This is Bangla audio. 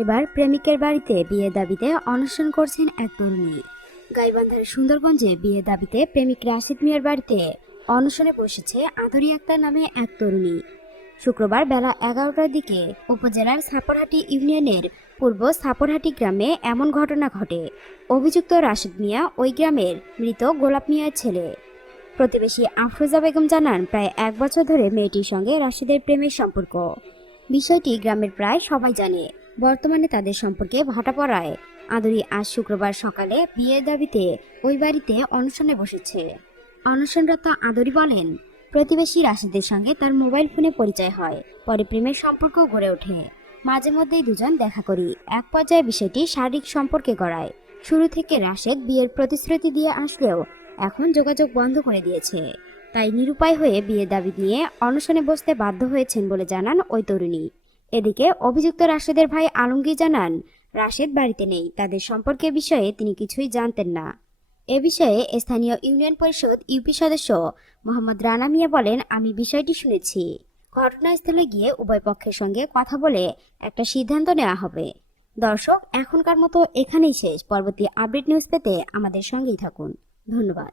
এবার প্রেমিকের বাড়িতে বিয়ের দাবিতে অনশন করছেন এক তরুণী। গাইবান্ধার সুন্দরগঞ্জে বিয়ের দাবিতে প্রেমিক রাশিদ মিয়ার বাড়িতে অনশনে বসেছে আদরি আক্তার নামে এক তরুণী। শুক্রবার বেলা 11টার দিকে উপজেলার সাপরহাটি ইউনিয়নের পূর্ব সাপরহাটি গ্রামে এমন ঘটনা ঘটে। অভিযুক্ত রাশিদ মিয়া ওই গ্রামের মৃত গোলাপ মিয়ার ছেলে। প্রতিবেশী আফরোজা বেগম জানান, প্রায় 1 বছর ধরে মেয়েটির সঙ্গে রাশিদের প্রেমের সম্পর্ক। বিষয়টি গ্রামের প্রায় সবাই জানে। বর্তমানে তাদের সম্পর্কে ভাটা পড়ায় আদরি আজ শুক্রবার সকালে বিয়ের দাবিতে ওই বাড়িতে অনশনে বসেছে। অনশনরত আদরি বলেন, প্রতিবেশী রাশিদের সঙ্গে তার মোবাইল ফোনে পরিচয় হয়, পরে প্রেমের সম্পর্ক গড়ে ওঠে। মাঝে মধ্যেই দুজন দেখা করি। এক পর্যায়ে বিষয়টি শারীরিক সম্পর্কে গড়ায়। শুরু থেকে রাশেদ বিয়ের প্রতিশ্রুতি দিয়ে আসলেও এখন যোগাযোগ বন্ধ করে দিয়েছে। তাই নিরুপায় হয়ে বিয়ের দাবি নিয়ে অনশনে বসতে বাধ্য হয়েছেন বলে জানান ওই তরুণী। এদিকে অভিযুক্ত রাশেদের ভাই আলমগীর জানান, রাশেদ বাড়িতে নেই, তাদের সম্পর্কের বিষয়ে তিনি কিছুই জানতেন না। এ বিষয়ে স্থানীয় ইউনিয়ন পরিষদ ইউপি সদস্য মোহাম্মদ রানা মিয়া বলেন, আমি বিষয়টি শুনেছি। ঘটনাস্থলে গিয়ে উভয় পক্ষের সঙ্গে কথা বলে একটা সিদ্ধান্ত নেওয়া হবে। দর্শক, এখনকার মতো এখানেই শেষ। পরবর্তী আপডেট নিউজ পেতে আমাদের সঙ্গেই থাকুন। ধন্যবাদ।